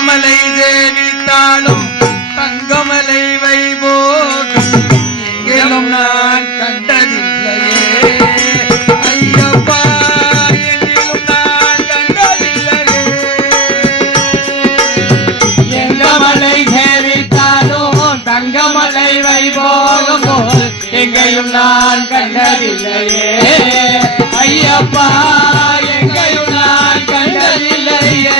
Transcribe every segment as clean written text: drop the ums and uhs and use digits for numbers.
செங்கமலை சேவித்தாலும் தங்கமலை வைபோகம் எங்கேயும் நான் கண்டதில்லையே ஐயப்பா எங்கிலும் நான் கண்டதில்லையே எங்கமலை சேவித்தாலும் தங்கமலை வைபோகம் போல் எங்கேயும் நான் கண்டதில்லையே ஐயப்பா எங்கேயும் நான் கண்டதில்லையே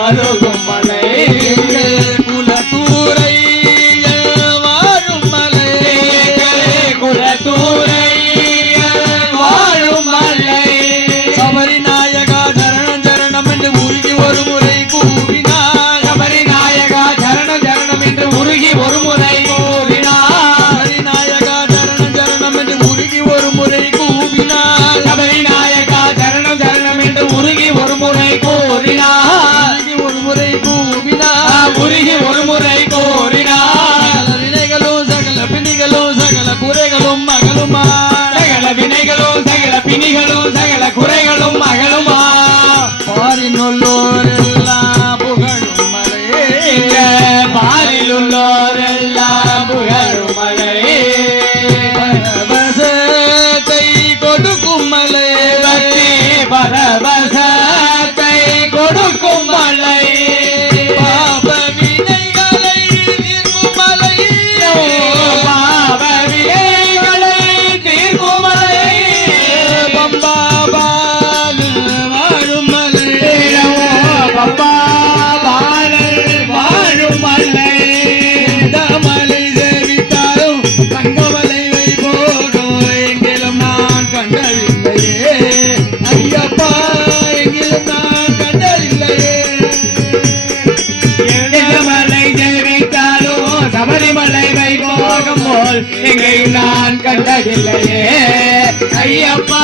வருகும் மலை குலத்தூரை வாழும் மலை குலத்தூரை வாழும் மலை சபரி நாயகா சரணம் சரணம் என்று உருகி ஒரு முறை கூறினார் சபரி நாயகா சரணம் சரணம் என்று உருகி ஒரு முறை கூறினார் சபரி நாயகா சரணம் சரணம் என்று உருகி ஒரு முறை கூவினார் சபரி நாயகா சரணம் சரணம் என்று உருகி ஒரு முறை கூறினார் உருகி ஒரு முறை கோரினார் வினைகளும் சகல பிணிகளும் சகல குறைகளும் மகளுமா சகல வினைகளும் சகல பிணிகளும் சகல குறைகளும் மகளுமா பாரின் உள்ளோரெல்லாம் புகழும் மலையே பாரில் உள்ளோரெல்லாம் புகழும் மலையே பரவசத்தை கொடுக்கும் மலை பக்தி பரவசத்தை கொடுக்கும் மலை சபரிமலை வைபோகம் போல் எங்கேயும் நான் கண்டதில்லையே ஐயப்பா